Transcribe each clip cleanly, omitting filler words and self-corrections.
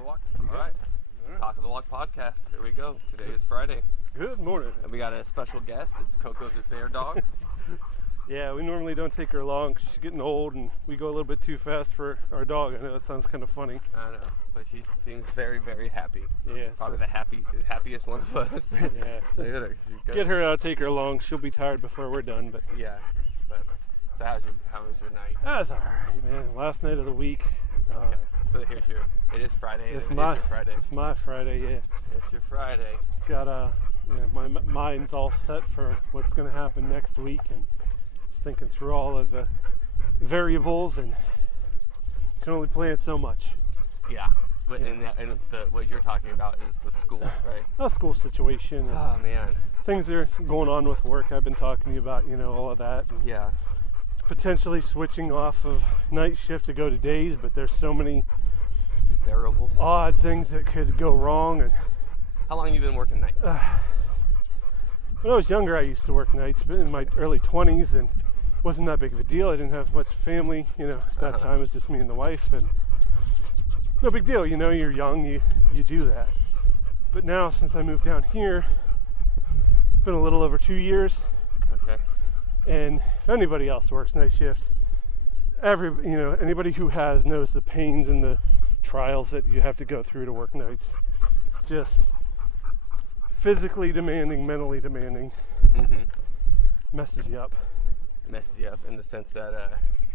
We're walking. All right. Cock of the Walk Podcast. Here we go. Today is Friday. Good morning. And we got a special guest. It's Coco the bear dog. Yeah, we normally don't take her along because she's getting old and we go a little bit too fast for our dog. I know it sounds kind of funny. I know, but she seems very, very happy. Yeah. Probably the happiest one of us. Yeah. So get her out, take her along. She'll be tired before we're done. But yeah. So how was your night? That's all right, man. Last night of the week. Okay. So it is Friday. It's your Friday. It's my Friday, yeah. It's your Friday. Got my mind's all set for what's going to happen next week, and thinking through all of the variables, and can only plan so much. Yeah. But what you're talking about is the school, right? A school situation. Oh man. Things are going on with work. I've been talking to you about, all of that. And yeah. Potentially switching off of night shift to go to days, but there's so many variables, odd things that could go wrong. And how long have you been working nights? When I was younger, I used to work nights, but in my early 20s, and it wasn't that big of a deal. I didn't have much family, at that time it was just me and the wife, and no big deal, you're young, you do that. But now, since I moved down here, it's been a little over 2 years. Okay. And if anybody else works night shift, anybody who knows the pains and the trials that you have to go through to work nights. It's just physically demanding, mentally demanding. Mm-hmm. Messes you up. Messes you up in the sense that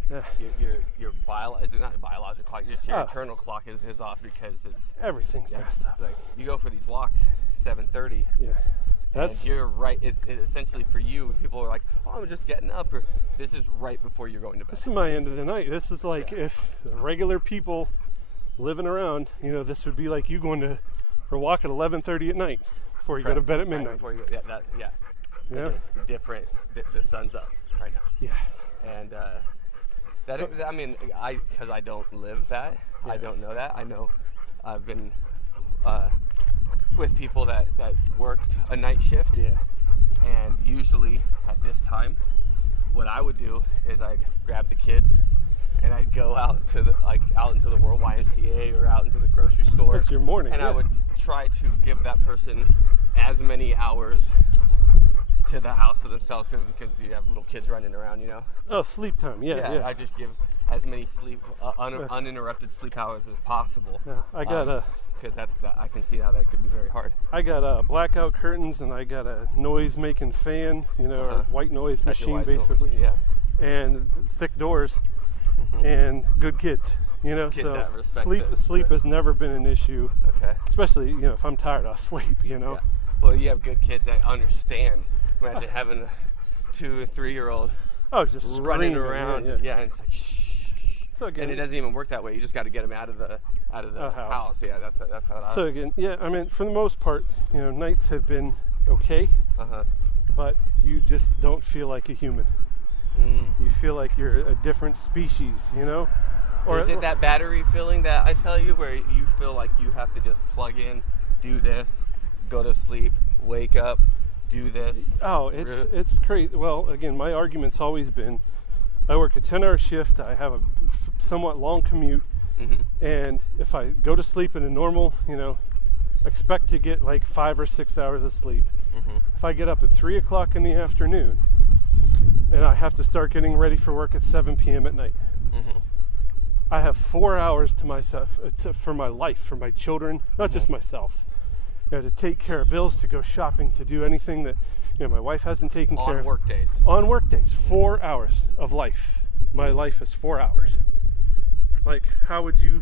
your not biological clock, just your internal clock is off because it's everything's messed up. Like you go for these walks 7:30. Yeah. And you're right. It's essentially for you. People are like, "Oh, I'm just getting up," or this is right before you're going to bed. This is my end of the night. This is like if regular people living around, this would be like you going for a walk at 11:30 at night before you go to bed at midnight. Before you It's the difference. The sun's up right now. Yeah. And because I don't live that, I don't know that. I know I've been with people that worked a night shift. Yeah. And usually at this time, what I would do is I'd grab the kids and I'd go out into the World YMCA or out into the grocery store. That's your morning. And I would try to give that person as many hours to the house to themselves because you have little kids running around, Oh, sleep time. Yeah. I just give as many uninterrupted sleep hours as possible. Yeah, I got because I can see how that could be very hard. I got blackout curtains, and I got a noise-making fan, or white noise machine, basically. Machine, yeah. And thick doors, and good kids, Kids so that respect sleep has never been an issue. Okay. Especially, if I'm tired, I'll sleep, Yeah. Well, you have good kids that understand. Imagine having a 2 or 3 year old just running screaming, around. Yeah, and it's like shh. So again, and it doesn't even work that way. You just got to get them out of the house. Yeah, that's how. So again, for the most part, nights have been okay. But you just don't feel like a human. You feel like you're a different species, Or is it that battery feeling that I tell you, where you feel like you have to just plug in, do this, go to sleep, wake up, do this? Oh, it's crazy. Well, again, my argument's always been, I work a 10-hour shift. I have a somewhat long commute, and if I go to sleep in a normal, expect to get like 5 or 6 hours of sleep. If I get up at 3 o'clock in the afternoon, and I have to start getting ready for work at 7 p.m. at night, I have 4 hours to myself, for my life, for my children, not just myself. To take care of bills, to go shopping, to do anything that my wife hasn't taken care of. On work days. 4 hours of life. My life is 4 hours. Like, how would you,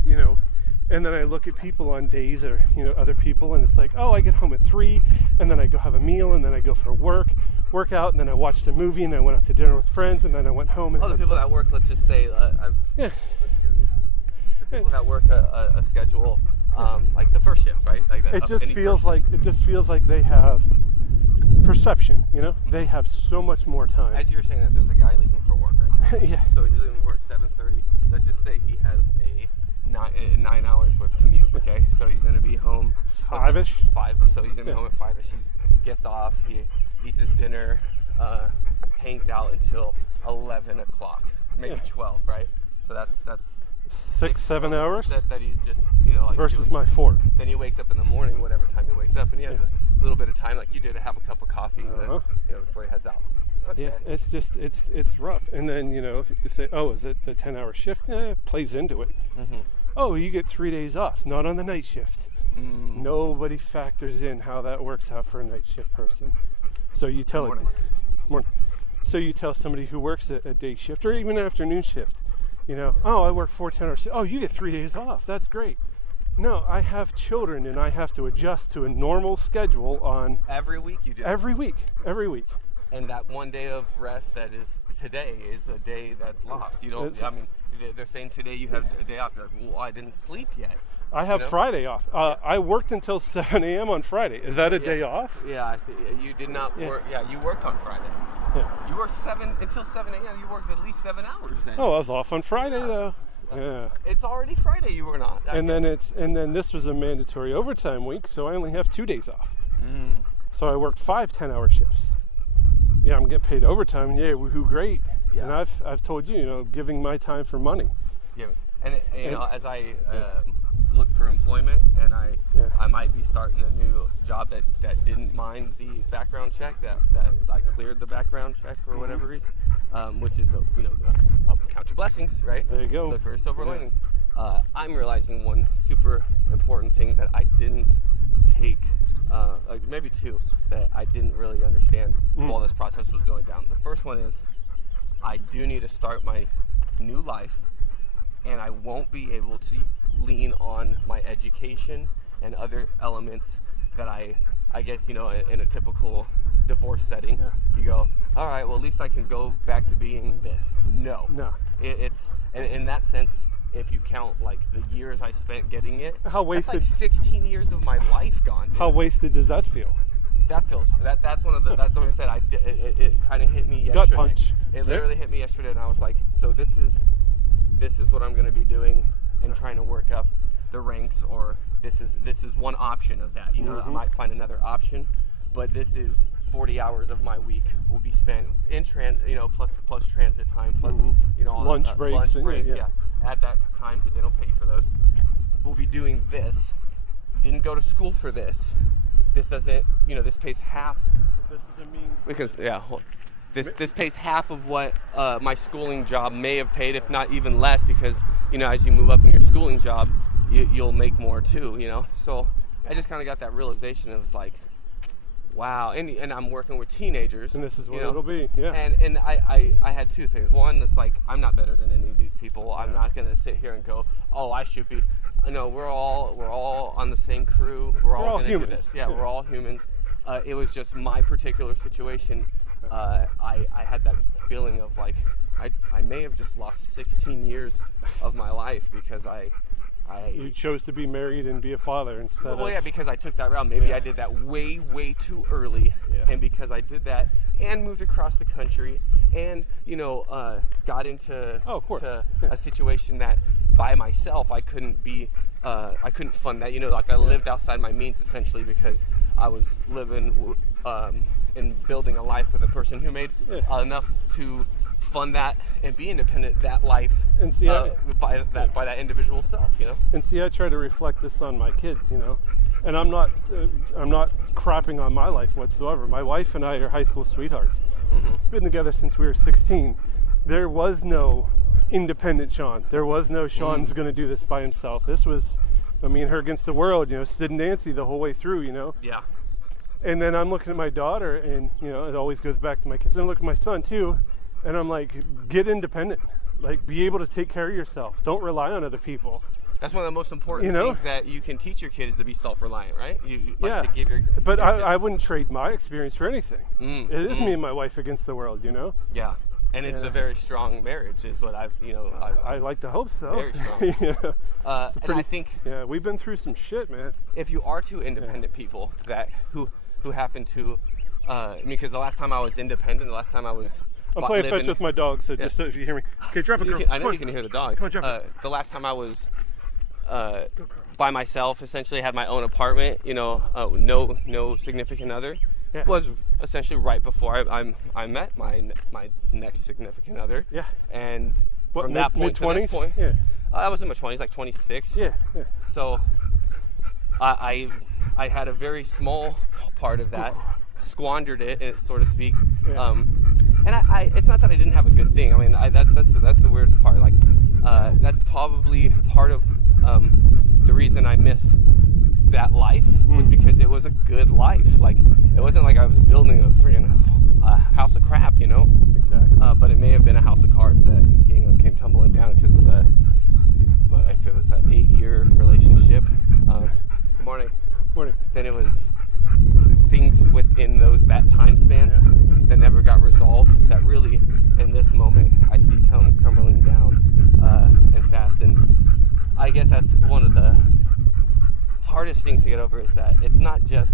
and then I look at people on days, or other people, and it's like, oh, I get home at 3, and then I go have a meal, and then I go for work out, and then I watched a movie, and I went out to dinner with friends, and then I went home. And the people that work, let's just say, the people that work a schedule, like the first shift, right? Like it just feels like they have perception. They have so much more time. As you were saying that, there's a guy leaving for work right now. Yeah. So he's leaving work 7:30. Let's just say he has a 9 hours worth commute. Okay. So he's gonna be home 5-ish. 5. So he's gonna be home at 5-ish. He gets off. He eats his dinner. Hangs out until 11 o'clock, maybe 12, right? So that's 6-7 hours that he's just, like versus doing. my 4. Then he wakes up in the morning, whatever time he wakes up, and he has a little bit of time, like you did, to have a cup of coffee before he heads out. Okay. Yeah, it's just it's rough. And then if you say, oh, is it the 10-hour shift? It plays into it. Mm-hmm. Oh, you get 3 days off, not on the night shift. Nobody factors in how that works out for a night shift person. So you tell So you tell somebody who works a day shift or even an afternoon shift, oh, I work 4 10-hour shifts. Oh, you get 3 days off. That's great. No, I have children and I have to adjust to a normal schedule on every week. You do every week. And that one day of rest that is today is a day that's lost. You don't. I mean, they're saying today you have a day off. You're like, well, I didn't sleep yet. I have Friday off. I worked until 7 a.m. on Friday. Is that a day off? Yeah, I see. You did not work. Yeah, you worked on Friday. Yeah. You worked until 7 a.m. You worked at least 7 hours then. Oh, I was off on Friday though. Yeah. It's already Friday. You were not. And then this was a mandatory overtime week, so I only have 2 days off. So I worked 5 10-hour shifts. Yeah, I'm getting paid overtime. Yeah, woohoo, great. Yeah. And I've told you, giving my time for money. Yeah, and as I look for employment, and I might be starting a new job that didn't mind the background check, that I cleared the background check for whatever reason, which is I'll count your blessings, right? There you go. Look for a silver lining. I'm realizing one super important thing that I didn't take, like maybe 2, that I didn't really understand while this process was going down. The first one is I do need to start my new life, and I won't be able to lean on my education and other elements that I guess, in a typical divorce setting, you go, all right, well, at least I can go back to being this. No. It's, and in that sense, if you count like the years I spent getting it, how wasted? That's like 16 years of my life gone. Dude. How wasted does that feel? That feels, that's one of the, that's what I said, it kind of hit me yesterday. Gut punch. It literally hit me yesterday, and I was like, so this is what I'm going to be doing and trying to work up the ranks, or this is one option of that. I might find another option, but this is 40 hours of my week will be spent in plus transit time, plus lunch breaks, at that time, because they don't pay for those. We'll be doing this. Didn't go to school for this. This doesn't, this pays half. This doesn't mean because this pays half of what my schooling job may have paid, if not even less, because as you move up in your schooling job, you'll make more too. So I just kind of got that realization. It was like, wow, and I'm working with teenagers, and this is what it'll be. Yeah. And I had 2 things. One, it's like I'm not better than any of these people. I'm not gonna sit here and go, oh, I should be. No, we're all on the same crew. We're all gonna humans. do this. Yeah, we're all humans. It was just my particular situation. I had that feeling of like I may have just lost 16 years of my life because you chose to be married and be a father instead of... because I took that route. Maybe I did that way too early. And because I did that and moved across the country and, got into a situation that by myself I couldn't fund that. I lived outside my means essentially because I was living and building a life with a person who made enough to fund that and be independent that life, and see by that individual self, And see, I try to reflect this on my kids, and I'm not crapping on my life whatsoever. My wife and I are high school sweethearts. Been together since we were 16. There was no independent Shaun. There was no Shaun's going to do this by himself. This was me and her against the world, Sid and Nancy the whole way through, Yeah. And then I'm looking at my daughter, and it always goes back to my kids. And I look at my son too, and I'm like, get independent. Like, be able to take care of yourself. Don't rely on other people. That's one of the most important things that you can teach your kids, to be self-reliant, right? To give your but your I wouldn't trade my experience for anything. It is me and my wife against the world, Yeah, and it's a very strong marriage, is what I like to hope so. Very strong. And I think we've been through some shit, man. If you are 2 independent people who happen to, because the last time I was independent, the last time I was. I'm playing fetch with my dog, so just so if you hear me. Okay, drop it. I know you can hear the dog. Come on, drop it. The last time I was by myself, essentially had my own apartment, no significant other, was essentially right before I met my next significant other. Yeah. And from that point to this point, I was in my 20s, like 26. Yeah. So I had a very small part of that, squandered it, so to speak. Yeah. And I it's not that I didn't have a good thing. I mean, that's the weirdest part. Like, that's probably part of the reason I miss that life was because it was a good life. Like, it wasn't like I was building a freaking house of crap, you know. Exactly. But it may have been a house of cards that, you know, came tumbling down because of the. But if it was an 8-year relationship, good morning. Morning. Then it was things within that time span that never got resolved. That really, in this moment, I see come crumbling down and fast. And I guess that's one of the hardest things to get over, is that it's not just,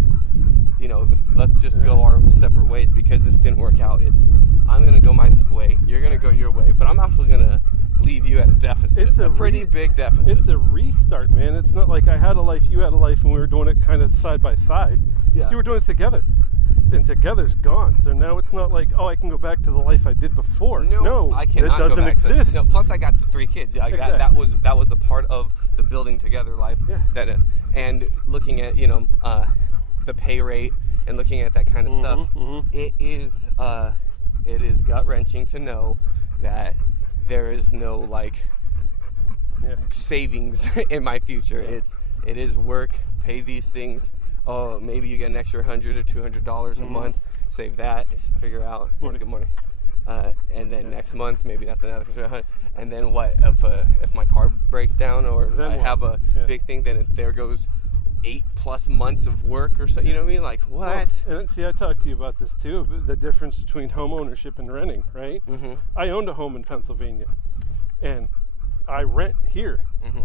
you know, let's just go our separate ways because this didn't work out. It's, I'm going to go my way, you're going to go your way, but I'm actually going to leave you at a deficit. It's a pretty big deficit. It's a restart, man. It's not like I had a life, you had a life, and we were doing it kind of side by side. Yeah. So we were doing it together. And together's gone. So now it's not like, oh, I can go back to the life I did before. No, I cannot. It doesn't exist. Plus, I got the 3 kids. Exactly. That was a part of the building together life. Yeah. That is, and looking at, you know, the pay rate and looking at that kind of stuff, it is gut wrenching to know that there is no like savings in my future. It is work, pay these things. Oh, maybe you get an extra $100 or $200 a month. Save that. Figure out. Good morning. And then next month, maybe that's another $100. And then what? If my car breaks down or I have a big thing, then there goes 8+ months of work or so. You know what I mean? Like, what? Well, and see, I talked to you about this too. The difference between home ownership and renting, right? I owned a home in Pennsylvania, and I rent here.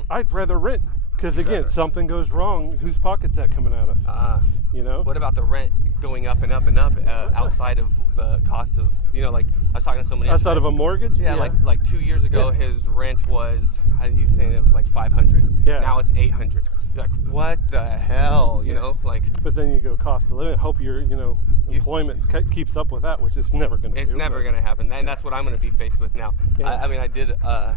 I'd rather rent. Because again, something goes wrong, whose pocket's that coming out of? You know? What about the rent going up and up and up outside of the cost of, you know, like I was talking to somebody outside of a mortgage? Yeah, like 2 years ago, his rent was, how do you saying it was like $500? Yeah. Now it's $800. You're like, what the hell? You know, like. But then you go cost of living. I hope your, you know, employment keeps up with that, which it's never going to. It's never going to happen, and that's what I'm going to be faced with now. I mean, I did. I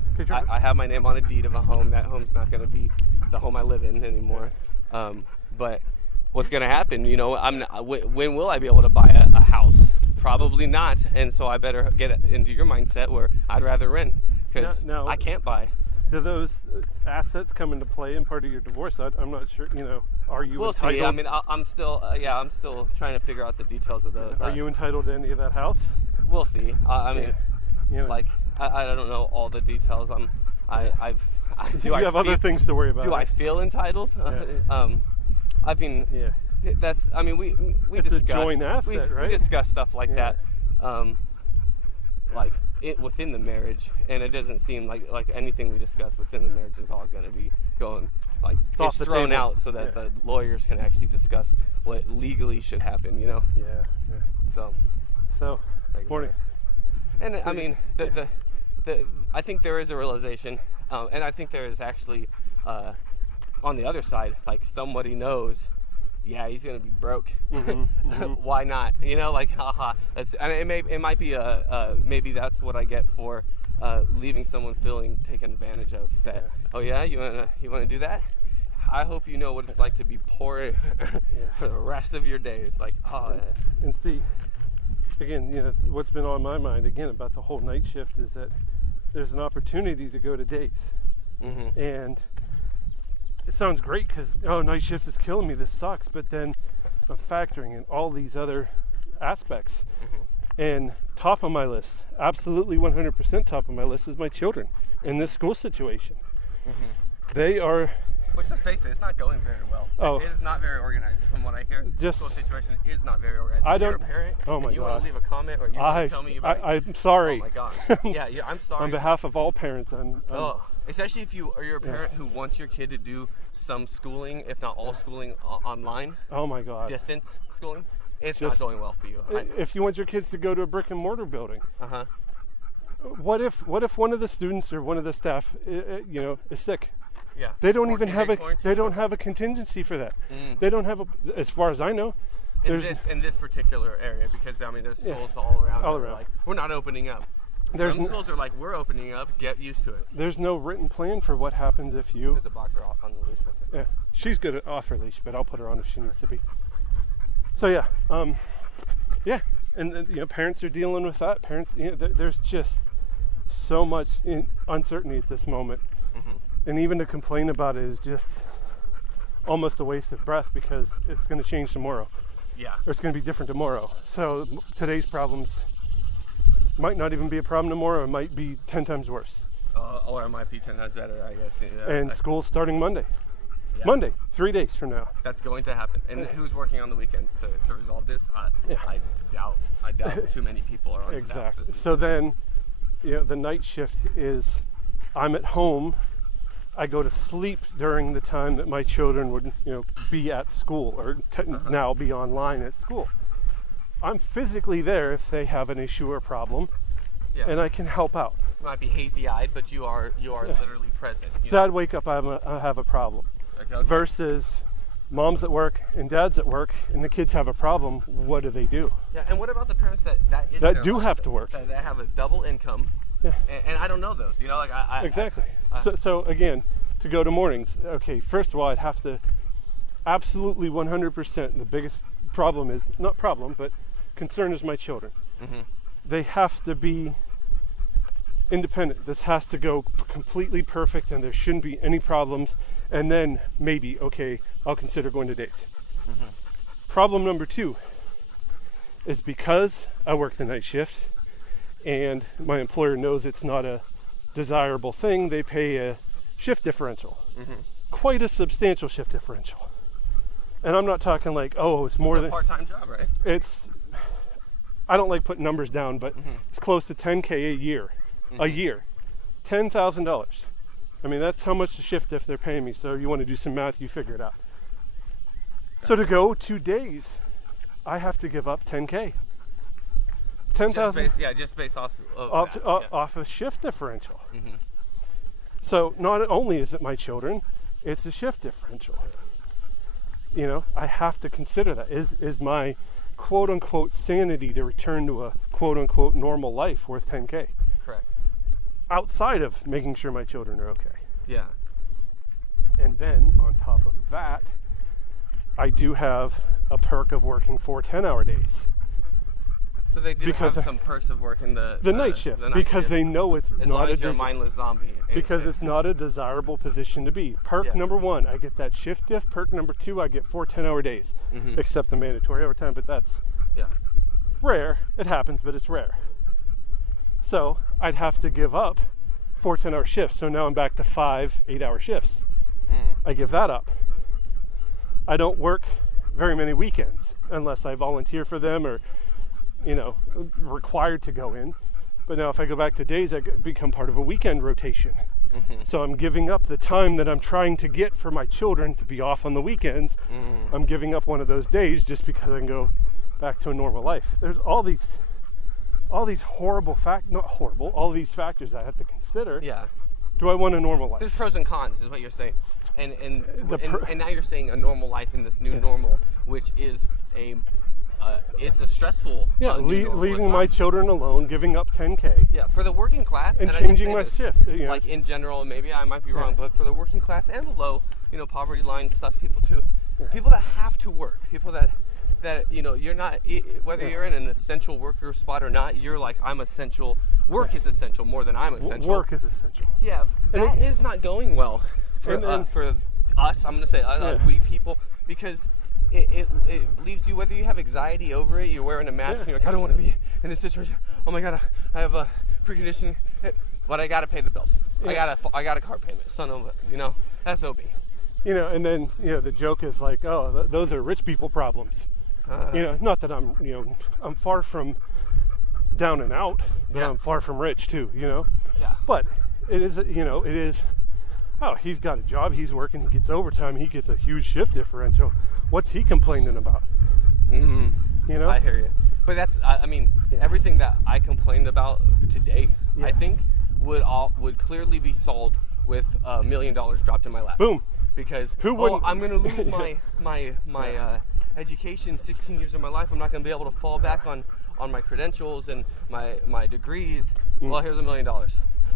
have my name on a deed of a home. That home's not going to be the home I live in anymore. But what's going to happen? You know, when will I be able to buy a house? Probably not. And so I better get into your mindset where I'd rather rent because I can't buy. Do those assets come into play in part of your divorce? I'm not sure. You know, are you entitled? We'll see. I mean, I'm still trying to figure out the details of those. Are you entitled to any of that house? We'll see. I mean, you know, like I don't know all the details. You have other things to worry about. Do I feel entitled? I mean, that's. I mean, we it's discuss a joint asset, right? We discuss stuff like that, like within the marriage, and it doesn't seem like anything we discuss within the marriage is all going to be going like it's thrown out so that the lawyers can actually discuss what legally should happen. You know? Yeah. So. Morning. And I mean, I think there is a realization, and I think there is actually, on the other side, like somebody knows, he's gonna be broke. Why not? You know, like, haha. And it might be maybe that's what I get for leaving someone feeling taken advantage of. That oh yeah, you wanna do that? I hope you know what it's like to be poor for the rest of your days. Like, and see. Again, you know, what's been on my mind again about the whole night shift is that there's an opportunity to go to days. And it sounds great because, night shift is killing me, this sucks, but then I'm factoring in all these other aspects. And top of my list, absolutely 100% top of my list, is my children in this school situation. They are... Which, let's face it, it's not going very well. It is not very organized, from what I hear. The school situation is not very organized. If you're a parent, you want to leave a comment, or you want to tell me about I'm sorry. Oh my God. Yeah, I'm sorry. On behalf of all parents, especially if you're a parent who wants your kid to do some schooling, if not all schooling online. Oh my God. Distance schooling. It's not going well for you. If you want your kids to go to a brick and mortar building. What if one of the students or one of the staff, is sick? Yeah. They don't even have a contingency for that. They don't have as far as I know. In this particular area, because I mean there's schools all around. All around. Like, we're not opening up. Some schools are like, we're opening up, get used to it. There's no written plan for what happens if you... There's a boxer on the leash right there. Yeah, she's good off her leash, but I'll put her on if she needs to be. So yeah, and parents are dealing with that. Parents, there's just so much uncertainty at this moment, and even to complain about it is just almost a waste of breath because it's going to change tomorrow. Yeah. Or it's going to be different tomorrow. So today's problems might not even be a problem tomorrow. It might be 10 times worse. Or it might be 10 times better, I guess. And school's starting Monday. Yeah. Monday, 3 days from now. That's going to happen. And who's working on the weekends to resolve this? I doubt too many people are on staff. Exactly. So then, the night shift is I'm at home. I go to sleep during the time that my children would, be at school or now be online at school. I'm physically there if they have an issue or problem, and I can help out. You might be hazy-eyed, but you are literally present. Dad, wake up! I have a problem. Okay. Versus mom's at work and dad's at work, and the kids have a problem. What do they do? Yeah, and what about the parents that do have to work? That have a double income. Yeah. And I don't know those. Exactly. So again, to go to mornings. Okay, first of all, I'd have to absolutely 100%. The biggest problem is but concern is my children. They have to be independent. This has to go completely perfect, and there shouldn't be any problems. And then maybe, I'll consider going to days. Problem number 2 is because I work the night shift and my employer knows it's not a desirable thing, they pay a shift differential. Quite a substantial shift differential. And I'm not talking like, it's more than... It's a part-time job, right? I don't like putting numbers down, but it's close to $10K a year. A year. $10,000. I mean, that's how much the shift diff they're paying me. So you want to do some math, you figure it out. So to go 2 days, I have to give up $10K. $10,000. Just based off a shift differential. So not only is it my children, it's a shift differential. I have to consider that. Is my quote unquote sanity to return to a quote unquote normal life worth $10K? Correct. Outside of making sure my children are okay. Yeah. And then on top of that, I do have a perk of working 4 10-hour days. So they do have some perks of working the night shift because they know it's not a mindless zombie. Because it's not a desirable position to be. Perk number 1, I get that shift diff. Perk number 2, I get 4 10-hour days, except the mandatory overtime. But that's rare. It happens, but it's rare. So I'd have to give up 4 10-hour shifts. So now I'm back to 5 8-hour shifts. I give that up. I don't work very many weekends unless I volunteer for them or required to go in. But now if I go back to days, I become part of a weekend rotation. So I'm giving up the time that I'm trying to get for my children to be off on the weekends. I'm giving up one of those days just because I can go back to a normal life. There's all these horrible all these factors I have to consider. Yeah. Do I want a normal life? There's pros and cons is what you're saying. And now you're saying a normal life in this new normal, which is it's a stressful leaving my children alone, giving up $10K. For the working class and changing my shift. Like in general, maybe I might be wrong, but for the working class and below, poverty line stuff, people that have to work, people that you're not, whether you're in an essential worker spot or not, you're like, I'm essential. Work is essential more than I'm essential. Work is essential. Yeah, that is not going well for us. I'm going to say we people, because it leaves you, whether you have anxiety over it, you're wearing a mask, and you're like, I don't want to be in this situation. Oh my God, I have a precondition, but I got to pay the bills. I got a car payment. Son of a, SOB. And then the joke is like, those are rich people problems. Not that I'm far from down and out, but I'm far from rich too. Yeah. But it is he's got a job, he's working, he gets overtime, he gets a huge shift differential. What's he complaining about? I hear you. But that's, everything that I complained about today, I think would clearly be solved with $1 million dropped in my lap. Boom. Because I'm going to lose my education, 16 years of my life. I'm not going to be able to fall back on on my credentials and my degrees. Well, here's $1 million.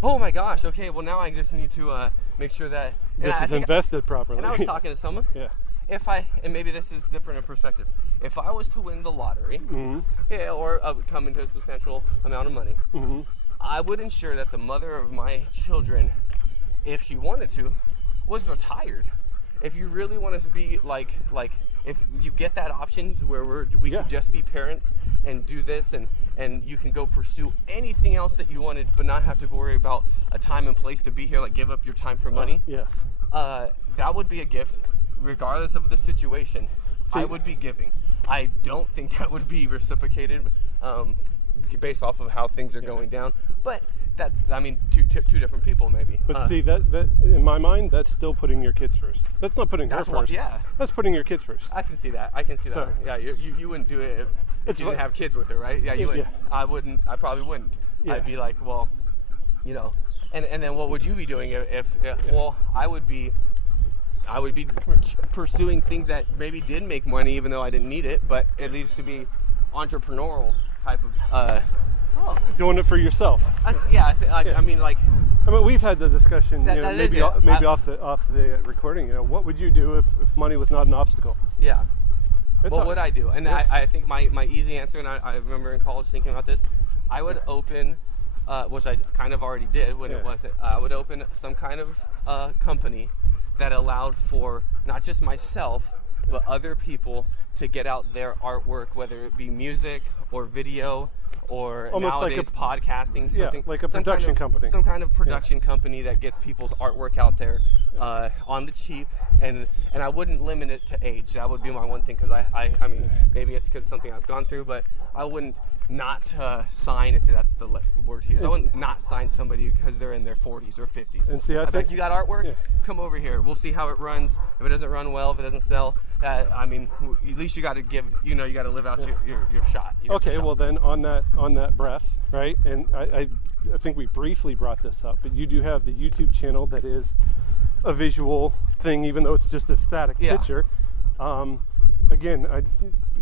Oh my gosh, okay, well now I just need to make sure that this is invested properly. And I was talking to someone. Yeah. And maybe this is different in perspective. If I was to win the lottery, or come into a substantial amount of money, I would ensure that the mother of my children, if she wanted to, was retired. If you really want us to be like if you get that option where we could just be parents and do this, and you can go pursue anything else that you wanted, but not have to worry about a time and place to be here, like give up your time for money. Yes. That would be a gift, regardless of the situation. I would be giving. I don't think that would be reciprocated based off of how things are going down. But two different people maybe. But see, that in my mind, that's still putting your kids first. That's not putting her first. That's putting your kids first. I can see that. So, yeah, you wouldn't do it if you didn't have kids with her, right? Yeah, you wouldn't. Yeah. I wouldn't. I probably wouldn't. Yeah. I'd be like, well, and then what would you be doing if well, I would be pursuing things that maybe did make money, even though I didn't need it, but it needs to be entrepreneurial type of. Doing it for yourself. I mean, we've had the discussion. Maybe off the recording. What would you do if money was not an obstacle? Yeah. What would I do? And I think my easy answer, and I remember in college thinking about this, I would open, which I kind of already did when it was. I would open some kind of company that allowed for not just myself, but other people to get out their artwork, whether it be music or video or almost nowadays like podcasting, something like a production company. Some kind of production company that gets people's artwork out there on the cheap, and I wouldn't limit it to age. That would be my one thing, because I mean, maybe it's because it's something I've gone through, but I wouldn't not sign, if that's the word to use. I wouldn't not sign somebody because they're in their 40s or 50s. And see, I think you got artwork, come over here. We'll see how it runs. If it doesn't run well, if it doesn't sell, I mean, at least you got to give. You got to live out your shot. Okay, well then on that breath, right? And I think we briefly brought this up, but you do have the YouTube channel that is a visual thing, even though it's just a static picture. Again,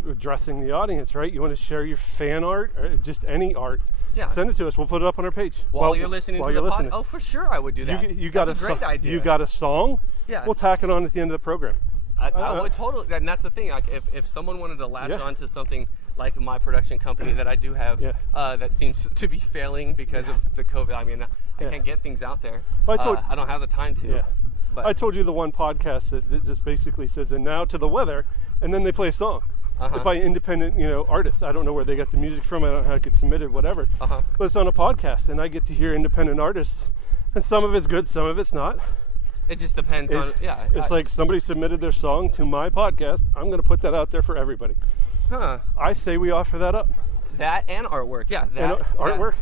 addressing the audience, right? You want to share your fan art, or just any art. Yeah. Send it to us. We'll put it up on our page. While you're listening to the podcast. Oh, for sure, I would do that. That's a great idea. You got a song? Yeah. We'll tack it on at the end of the program. I would totally, and that's the thing. Like, if someone wanted to latch on to something like my production company that I do have, that seems to be failing because of the COVID. I mean, I can't get things out there. I don't have the time to. Yeah. But I told you the one podcast that just basically says, and now to the weather, and then they play a song. By independent, artists. I don't know where they got the music from. I don't know how it gets submitted, whatever. But it's on a podcast, and I get to hear independent artists, and some of it's good, some of it's not. It just depends on. It's like somebody submitted their song to my podcast. I'm going to put that out there for everybody. I say we offer that up. That and artwork, artwork.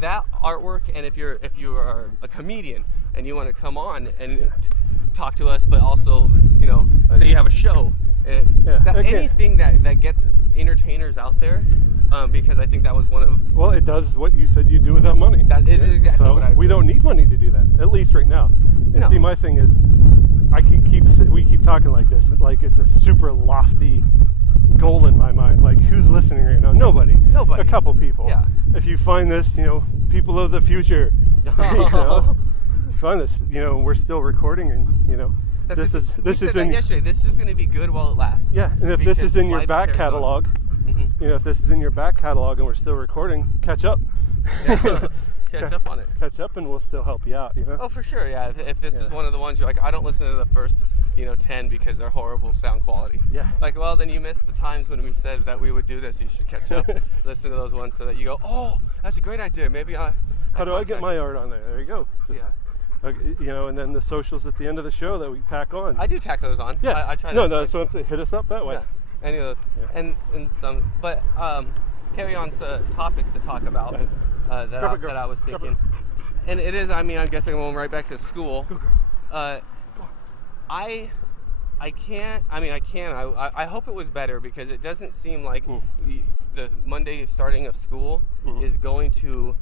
That artwork, and if you are a comedian and you want to come on and talk to us, but also say you have a show. Anything that gets entertainers out there, because I think that was one of. Well, it does what you said you do without money. That is exactly what I do. We don't need money to do that, at least right now. And see, my thing is, we keep talking like this, like it's a super lofty goal in my mind. Like, who's listening right now? Nobody. A couple people. Yeah. If you find this, people of the future. Find this. We're still recording, and This is yesterday. This is going to be good while it lasts. Yeah, and if this is in your back catalog, if this is in your back catalog and we're still recording, catch up. Catch up on it. Catch up, and we'll still help you out. Oh, for sure. Yeah. If this is one of the ones you're like, I don't listen to the first, 10 because they're horrible sound quality. Yeah. Like, well, then you missed the times when we said that we would do this. You should catch up, listen to those ones, so that you go, oh, that's a great idea. Maybe how do I get my art on there? There you go. And then the socials at the end of the show that we tack on. I do tack those on. Yeah. I try to. No, that's what I'm saying. Hit us up that way. Yeah. Any of those. Yeah. And some. But carry on to topics to talk about that I was thinking. And it is, I'm guessing I'm going right back to school. I can't. I hope it was better, because it doesn't seem like the Monday starting of school is going to.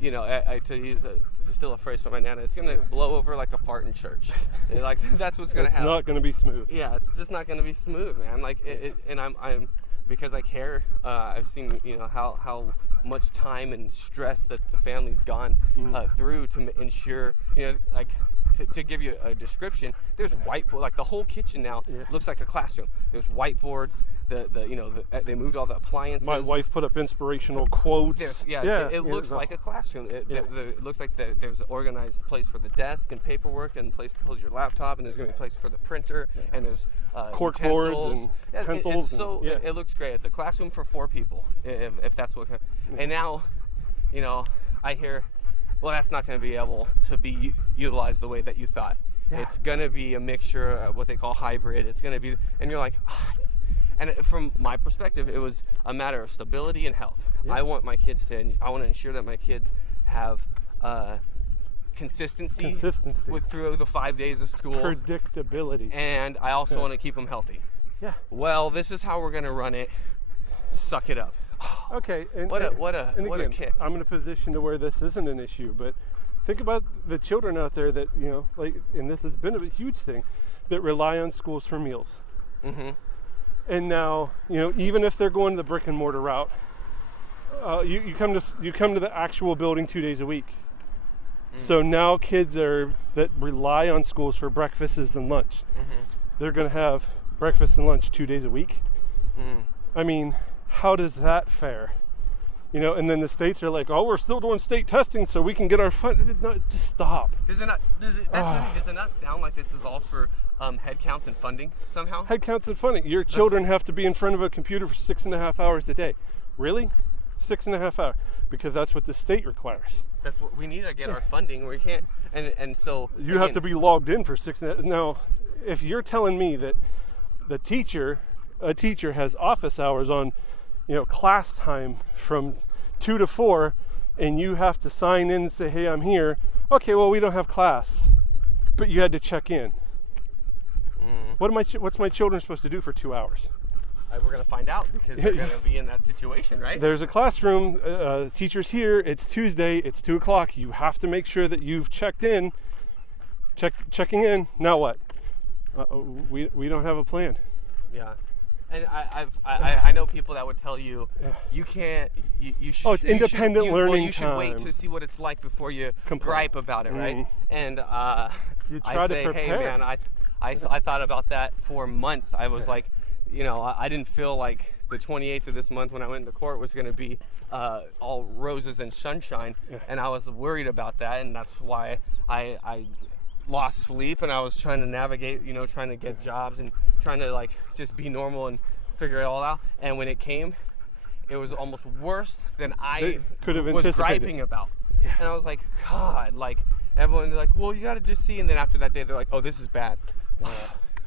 To steal a phrase from my nana, it's going to blow over like a fart in church. Like, that's what's going to happen. It's not going to be smooth. Yeah, it's just not going to be smooth, man. Like, and I'm because I care. I've seen, how much time and stress that the family's gone through to ensure, like, to give you a description, there's whiteboard, like the whole kitchen now looks like a classroom. There's whiteboards. They moved all the appliances. My wife put up inspirational quotes. It looks like a classroom. It looks like there's an organized place for the desk and paperwork, and a place to hold your laptop, and there's going to be a place for the printer, and there's cork boards and pencils. It looks great. It's a classroom for 4 people, if that's what. And now, I hear, well, that's not going to be able to be utilized the way that you thought. Yeah. It's going to be a mixture of what they call hybrid. It's going to be, and you're like, and from my perspective, it was a matter of stability and health. Yeah. I want to ensure that my kids have consistency through the 5 days of school. Predictability. And I also want to keep them healthy. Yeah. Well, this is how we're going to run it. Suck it up. Okay. What a kick. I'm in a position to where this isn't an issue, but think about the children out there that, and this has been a huge thing, that rely on schools for meals. Mm-hmm. And now, even if they're going the brick and mortar route, you come to the actual building 2 days a week. Mm-hmm. So now kids that rely on schools for breakfasts and lunch, they're going to have breakfast and lunch 2 days a week. Mm. I mean, how does that fare? And then the states are like, oh, we're still doing state testing so we can get our fund. No, just stop. Does it not sound like this is all for head counts and funding somehow? Head counts and funding. Your children have to be in front of a computer for 6.5 hours a day. Really? 6.5 hours? Because that's what the state requires. That's what we need to get our funding. We can't, and so you have to be logged in for 6.5. Now, if you're telling me that a teacher has office hours on, class time from 2 to 4, and you have to sign in and say, hey, I'm here. Okay, well, we don't have class, but you had to check in. What's my children supposed to do for 2 hours? We're going to find out, because they're going to be in that situation, right? There's a classroom, teacher's here, it's Tuesday, it's 2 o'clock. You have to make sure that you've checked in. Checking in, now what? We don't have a plan. Yeah. And I know people that would tell you, you can't, you should. Oh, it's independent learning time. You should wait to see what it's like before you gripe about it, right? And you try to prepare. Hey man, I thought about that for months. I was like, I didn't feel like the 28th of this month when I went into court was going to be all roses and sunshine, and I was worried about that, and that's why I lost sleep, and I was trying to navigate, trying to get jobs and trying to just be normal and figure it all out. And when it came, it was almost worse than I was griping about. Yeah. And I was like, God, everyone's like, well, you got to just see. And then after that day, they're like, oh, this is bad. Yeah.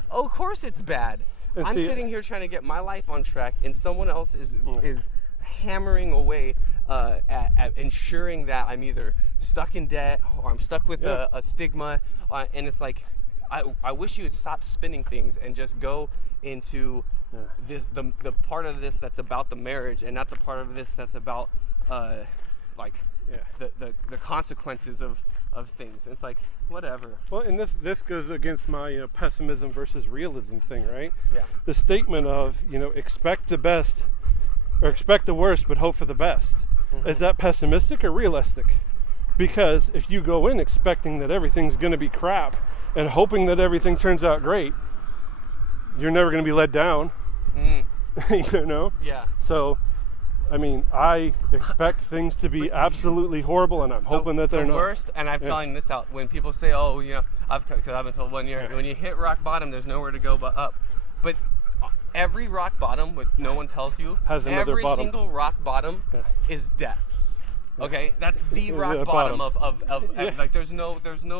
Oh, of course it's bad. I'm sitting here trying to get my life on track, and someone else is hammering away at ensuring that I'm either stuck in debt or I'm stuck with a stigma, and it's like, I wish you would stop spinning things and just go into the part of this that's about the marriage, and not the part of this that's about the consequences of things. It's like, whatever. Well, and this goes against my pessimism versus realism thing, right? Yeah. The statement of expect the best or expect the worst but hope for the best. Mm-hmm. Is that pessimistic or realistic? Because if you go in expecting that everything's going to be crap and hoping that everything turns out great, you're never going to be let down. Yeah. So I mean, I expect things to be absolutely horrible, and I'm hoping that they're not. The worst, and I'm telling this out, when people say, oh, I've been told 1 year, when you hit rock bottom, there's nowhere to go but up. But every rock bottom, what no one tells you, has another every bottom. Single rock bottom is death. Okay, that's the rock bottom of like there's no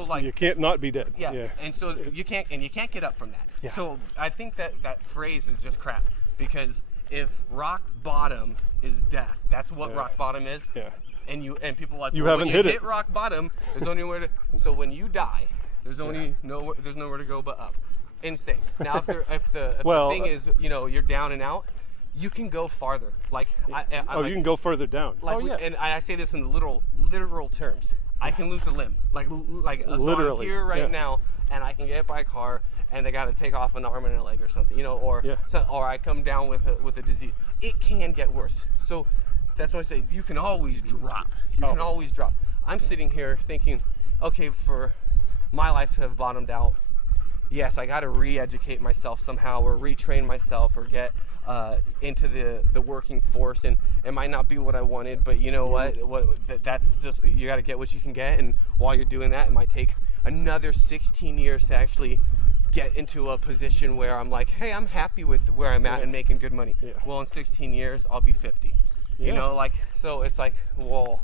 like you can't not be dead. Yeah. And so you can't get up from that. Yeah. So I think that phrase is just crap, because if rock bottom is death, that's what rock bottom is. Yeah. And people are like, you well, haven't when you hit hit rock bottom, there's only nowhere to. So when you die, there's nowhere to go but up. Insane. Now if the thing is you're down and out, you can go farther. Like you can go further down. And I say this in the literal terms. I can lose a limb. Like literally. So I'm here right now, and I can get hit by a car, and they got to take off an arm and a leg or something, you know, or I come down with a disease. It can get worse. So that's why I say you can always drop. You can always drop. I'm sitting here thinking, okay, for my life to have bottomed out, yes, I got to re-educate myself somehow, or retrain myself, or get into the working force. And it might not be what I wanted, but you know what? That's just, you got to get what you can get. And while you're doing that, it might take another 16 years to actually get into a position where I'm like, hey, I'm happy with where I'm at and making good money. Yeah. Well, in 16 years, I'll be 50. You know, like, so it's like, well,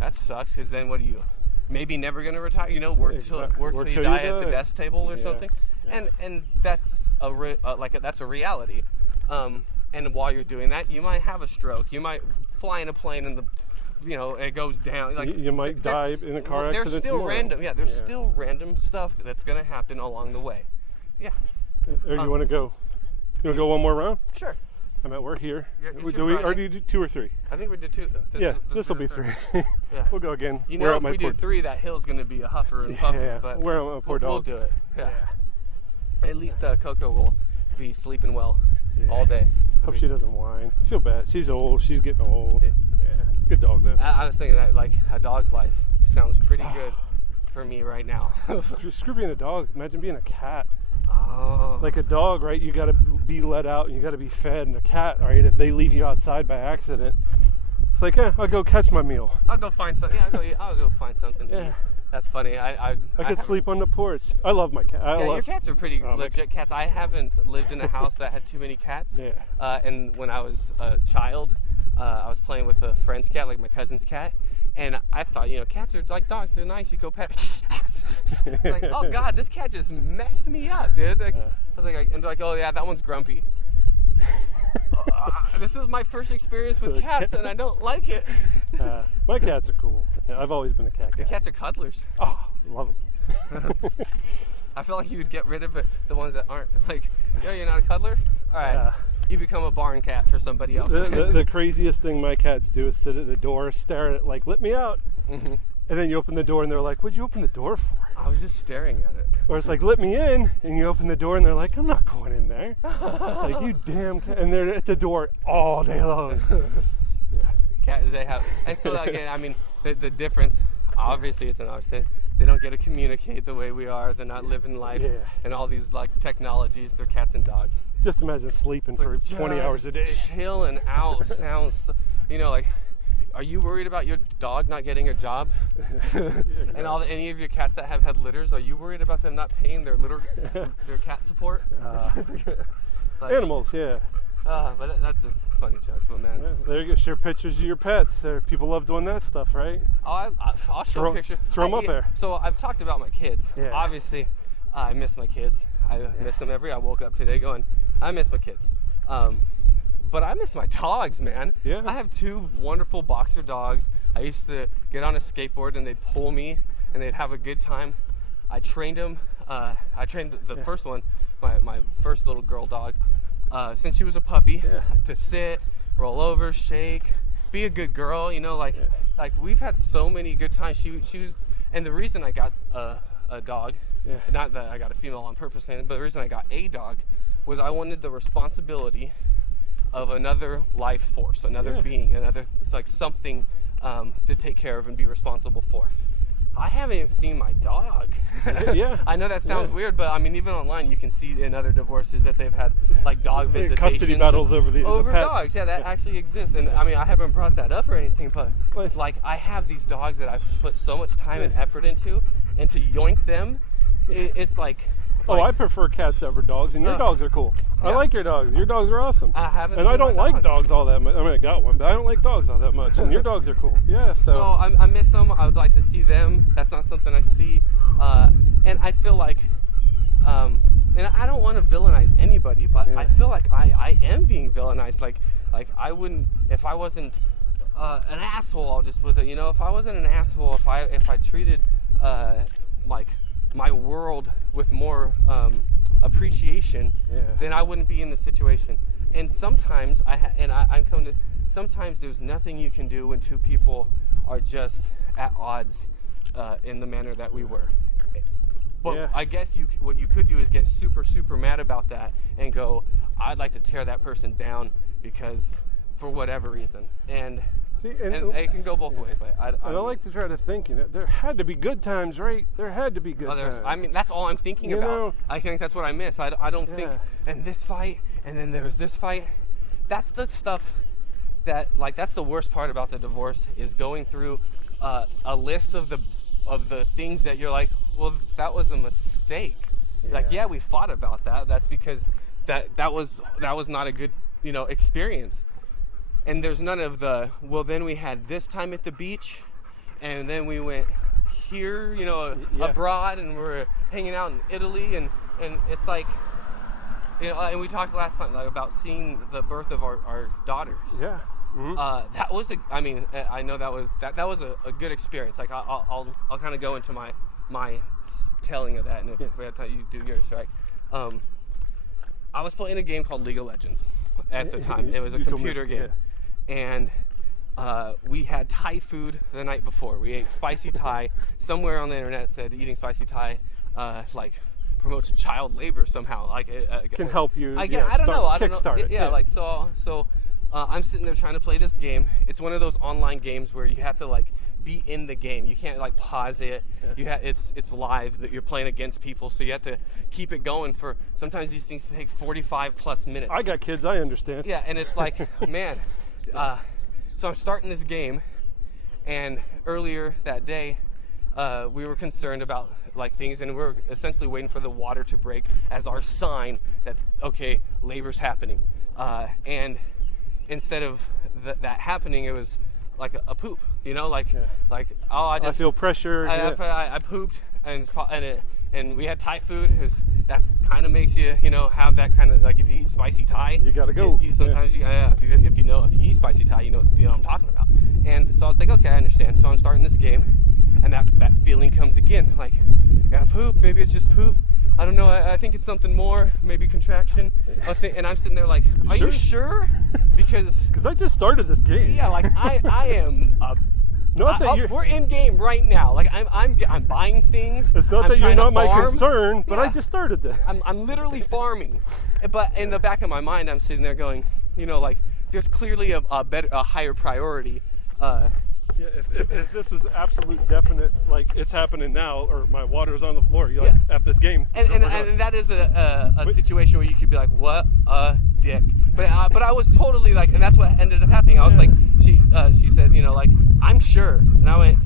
that sucks, because then what do you, maybe never going to retire, you know, work till you die at the desk table or something. And that's that's a reality. And while you're doing that, you might have a stroke. You might fly in a plane and it goes down. Like, you might die in a car accident. There's still random. Yeah, there's still random stuff that's going to happen along the way. Yeah. Or you want to go? You want to go one more round? Sure. We're here. Yeah, do we already do 2 or 3? I think we did 2. This will be 3. Yeah. We'll go again. You know, if we do 3, that hill's going to be a huffer and puffer. Yeah. But we'll do it. Yeah. At least Coco will be sleeping well all day. Hope she doesn't whine. I feel bad. She's old. She's getting old. Yeah. It's a good dog though. I was thinking that, like, a dog's life sounds pretty good for me right now. Screw being a dog. Imagine being a cat. Oh. Like a dog, right? You got to be let out and you got to be fed. And a cat, right? If they leave you outside by accident, it's like, I'll go catch my meal. I'll go find something. Yeah, I'll go find something to eat. That's funny. I could sleep on the porch. I love my cat. Your cats are pretty legit cats. I haven't lived in a house that had too many cats. Yeah. And when I was a child, I was playing with a friend's cat, like my cousin's cat. And I thought, cats are like dogs. They're nice. You go pet. Like, oh God, this cat just messed me up, dude. Like, I was like, and they're like, oh yeah, that one's grumpy. This is my first experience with cats, and I don't like it. My cats are cool. Yeah, I've always been a cat guy. Your cats are cuddlers. Oh, love them. I feel like you would get rid of the ones that aren't. Like, you're not a cuddler? All right. You become a barn cat for somebody else. The craziest thing my cats do is sit at the door, stare at it like, let me out. Mm-hmm. And then you open the door and they're like, what'd you open the door for? I was just staring at it. Or it's like, let me in. And you open the door and they're like, I'm not going in there. Like, you damn cat. And they're at the door all day long. Cats, they have. And so, again, I mean, the difference, obviously it's an obvious thing. They don't get to communicate the way we are. They're not living life and all these like technologies. They're cats and dogs. Just imagine sleeping for 20 hours a day. Chilling out sounds, like, are you worried about your dog not getting a job? Exactly. And any of your cats that have had litters, are you worried about them not paying their cat support? Like, animals, yeah. But that's just funny jokes, but man. Yeah, there you go. Share pictures of your pets. People love doing that stuff, right? I'll show pictures. Throw them up there. So I've talked about my kids. Yeah. Obviously, I miss my kids. I miss them I woke up today going, I miss my kids. But I miss my dogs, man. Yeah. I have 2 wonderful boxer dogs. I used to get on a skateboard and they'd pull me and they'd have a good time. I trained them. I trained the first one, my first little girl dog, since she was a puppy, to sit, roll over, shake, be a good girl. Like we've had so many good times. She was, and the reason I got a dog, not that I got a female on purpose, but the reason I got a dog was I wanted the responsibility of another life force, another being, it's like something to take care of and be responsible for. I haven't even seen my dog. I know that sounds weird, but I mean, even online, you can see in other divorces that they've had like dog visitations, custody battles over the dogs. Yeah, that actually exists. And I mean, I haven't brought that up or anything, but like I have these dogs that I've put so much time and effort into, and to yoink them, it's like. I prefer cats over dogs, and your dogs are cool. I like your dogs. Your dogs are awesome. I haven't. And I don't like dogs all that much. I mean, I got one, but I don't like dogs all that much. And your dogs are cool. Yeah. So I miss them. I would like to see them. That's not something I see. And I feel like, and I don't want to villainize anybody, but I feel like I am being villainized. Like I wouldn't, if I wasn't an asshole. I'll just put it. If I wasn't an asshole, if I treated like my world with more appreciation, then I wouldn't be in this situation. And sometimes I'm coming to. Sometimes there's nothing you can do when 2 people are just at odds in the manner that we were. But I guess what you could do is get super, super mad about that and go, I'd like to tear that person down because for whatever reason. And it can go both ways. I like to try to think, there had to be good times, right? There had to be good times. I mean, that's all I'm thinking about. I think that's what I miss. I don't think, and this fight, and then there's this fight. That's the stuff that, like, that's the worst part about the divorce, is going through a list of the things that you're like, well, that was a mistake. Like, we fought about that. That's because that was not a good, experience. And there's none of the, well, then we had this time at the beach, and then we went here, abroad, and we're hanging out in Italy, and it's like, and we talked last time about seeing the birth of our daughters. Yeah. Mm-hmm. That was I know that was a good experience. Like, I'll kind of go into my telling of that, and if we have time, you do yours, right? I was playing a game called League of Legends at the time. It was a computer game, and we had Thai food the night before. We ate spicy Thai. Somewhere on the internet said eating spicy Thai promotes child labor somehow. Like, it can help you. I don't know. So I'm sitting there trying to play this game. It's one of those online games where you have to be in the game. You can't pause it. It's live, that you're playing against people, so you have to keep it going for, sometimes these things take 45 plus minutes. I got kids, I understand. Yeah, and it's like, man. So I'm starting this game, and earlier that day, we were concerned about things, and we were essentially waiting for the water to break as our sign that, okay, labor's happening. And instead of that happening, it was like a poop, I feel pressure. I pooped, and we had Thai food. That kind of makes you, have that kind of, if you eat spicy Thai, you gotta go. Sometimes if you eat spicy Thai, you know what I'm talking about. And so I was like, okay, I understand. So I'm starting this game, and that feeling comes again. Like, gotta poop. Maybe it's just poop. I don't know. I think it's something more. Maybe contraction. And I'm sitting there like, are you sure? Because I just started this game. Yeah, I am. We're in game right now. Like, I'm buying things. It's not that you're not my concern, but I just started this. I'm literally farming. But in the back of my mind, I'm sitting there going, there's clearly a higher priority. If this was absolute definite, it's happening now, or my water's on the floor, you're F this game. And that is a situation where you could be like, what a dick. But I was totally and that's what ended up happening. I was like, she said, I'm sure. And I went,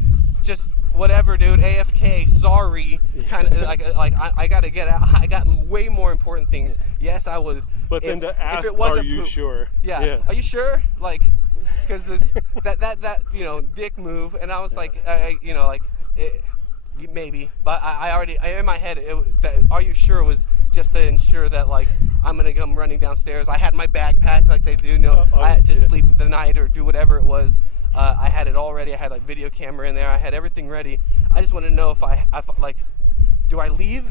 just whatever, dude, AFK, sorry. Kind of I got to get out. I got way more important things. Yes, I was. But then to ask, are you sure? Yeah. Are you sure? Because it's that dick move, and I was maybe, but I already in my head are you sure was just to ensure that I'm gonna come running downstairs. I had my backpack like they do, I had to sleep the night or do whatever it was. I had it all ready. I had video camera in there. I had everything ready. I just want to know if do I leave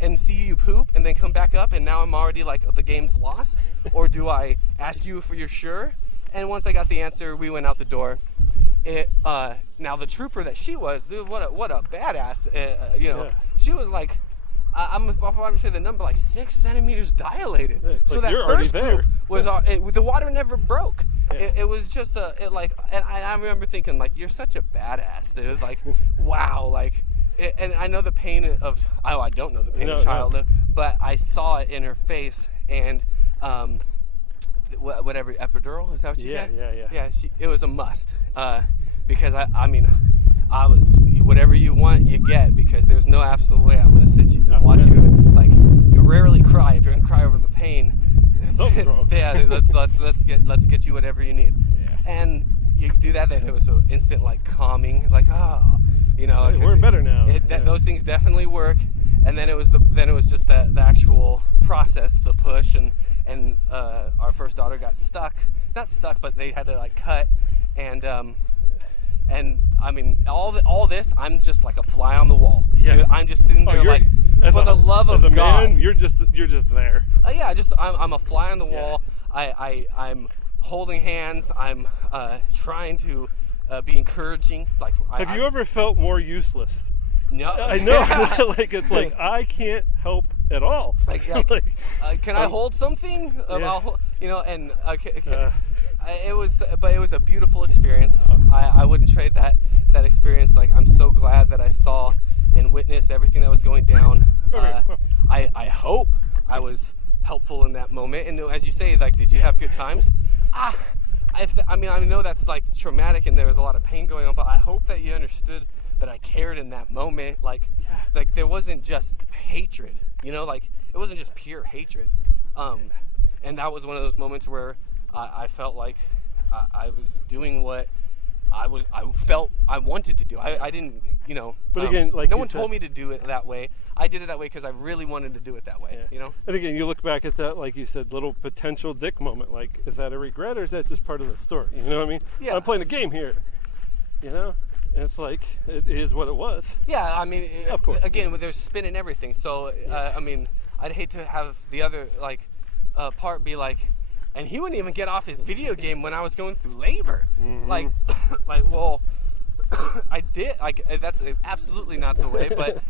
and see you poop and then come back up and now I'm already the game's lost, or do I ask you if you're sure? And once I got the answer, we went out the door. Now the trooper that she was, dude, what a badass. She was I'm probably say the number 6 centimeters dilated. So that first poop was the water never broke. It was just and I remember thinking you're such a badass, dude. Wow, and I know the pain of I don't know the pain of childhood, but I saw it in her face, and whatever, epidural, is that what you get? Yeah. It was a must, because I was whatever you want, you get, because there's no absolute way I'm gonna sit you and watch you. You rarely cry. If you're gonna cry over the pain, something's wrong. Yeah, let's get you whatever you need. Yeah. And you do that, then it was so instant calming, we're better now. Those things definitely work. And then it was just the actual process, the push, and our first daughter got not stuck, but they had to cut, and all this, I'm just like a fly on the wall. Yeah. Dude, I'm just sitting there for the love of God. Man, you're just there. I'm a fly on the wall. I'm holding hands. I'm trying to be encouraging. Have you ever felt more useless No. I know. Like, it's like, I can't help at all. Like, can I hold something? And it was a beautiful experience. I wouldn't trade that experience. Like, I'm so glad that I saw and witnessed everything that was going down. I hope I was helpful in that moment. And as you say, like, did you have good times? I know that's like traumatic and there was a lot of pain going on, but I hope that you understood that I cared in that moment. Like there wasn't just hatred, like it wasn't just pure hatred. And that was one of those moments where I felt like I was doing what I felt I wanted to do. I didn't, But again, like no one told me to do it that way. I did it that way because I really wanted to do it that way. And again, you look back at that, like you said, little potential dick moment. Like, is that a regret or is that just part of the story? You know what I mean? Yeah. I'm playing a game here. And it's like, it is what it was. Yeah, I mean, of course. Again, there's spin and everything. So, I'd hate to have the other part be like, and he wouldn't even get off his video game when I was going through labor. Mm-hmm. Well, I did. That's absolutely not the way. But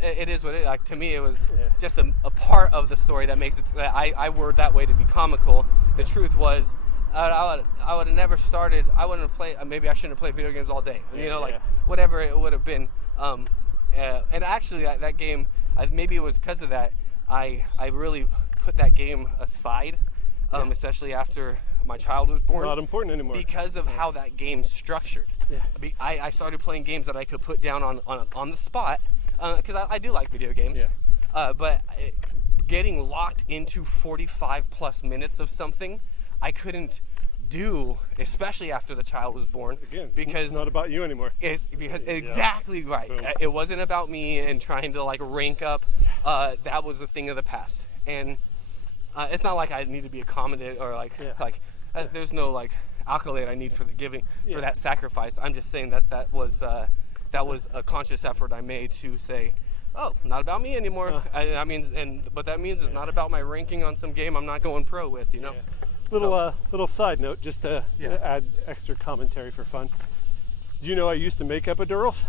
it is what it. Like, to me, it was just a part of the story that makes it. I word that way to be comical. The truth was, I would have never started. I wouldn't have played. Maybe I shouldn't have played video games all day. Whatever it would have been. And actually, that game. Maybe it was because of that. I really put that game aside. Especially after my child was born. Not important anymore. Because of how that game's structured. Yeah. I started playing games that I could put down on the spot, because I do like video games. Yeah. But getting locked into 45 plus minutes of something, I couldn't do, especially after the child was born. Again, because it's not about you anymore. Exactly right. Boom. It wasn't about me and trying to rank up. That was a thing of the past. And it's not like I need to be accommodated or there's no accolade I need for for that sacrifice. I'm just saying that was a conscious effort I made to say, oh, not about me anymore. But that means it's not about my ranking on some game I'm not going pro with, Yeah. Little side note, just to add extra commentary for fun. Do you know I used to make epidurals?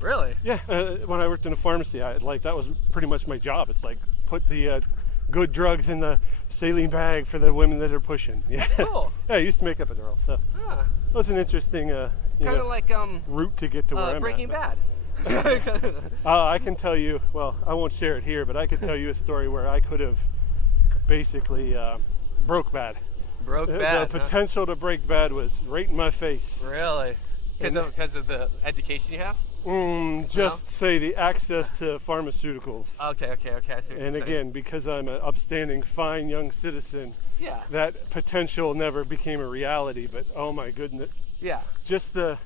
Really? Yeah. When I worked in a pharmacy, that was pretty much my job. It's like put the good drugs in the saline bag for the women that are pushing. Yeah. That's cool. Yeah, I used to make epidurals, so it was an interesting kind of like route to get to where I'm Breaking at. Bad. I can tell you, well, I won't share it here, but I could tell you a story where I could have basically broke bad. The potential to break bad was right in my face. Really? Because of the education you have? Say the access to pharmaceuticals. Okay. I see what you're saying. And again, because I'm an upstanding, fine young citizen, that potential never became a reality. But oh my goodness, just the.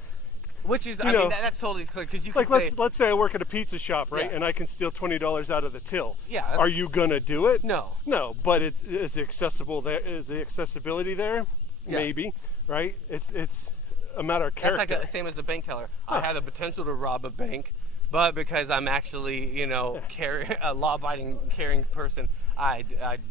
Which is, that's totally clear because you can let's say I work at a pizza shop, right, and I can steal $20 out of the till. Yeah. Are you gonna do it? No. But is the accessibility there? Yeah. Maybe, right? It's a matter of character. That's like the same as the bank teller. I had the potential to rob a bank, but because I'm actually, a law-abiding, caring person, I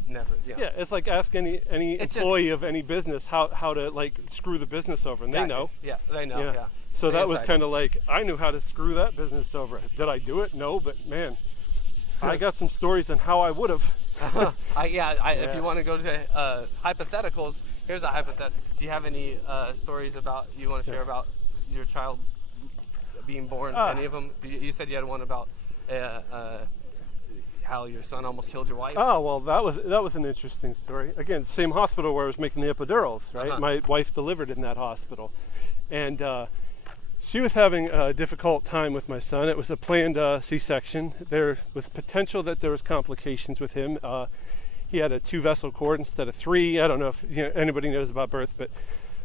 never. Yeah, it's like ask any employee of any business how to screw the business over, and they know. Yeah, they know. Yeah. So that was kind of like I knew how to screw that business over. Did I do it? No, but man, I got some stories on how I would have. If you want to go to hypotheticals. Here's a hypothetical. Do you have any stories you want to share about your child being born? Any of them? You said you had one about how your son almost killed your wife. Oh well, that was an interesting story. Again, same hospital where I was making the epidurals. Right, my wife delivered in that hospital, and she was having a difficult time with my son. It was a planned C-section. There was potential that there was complications with him. He had a 2-vessel cord instead of 3. I don't know if anybody knows about birth, but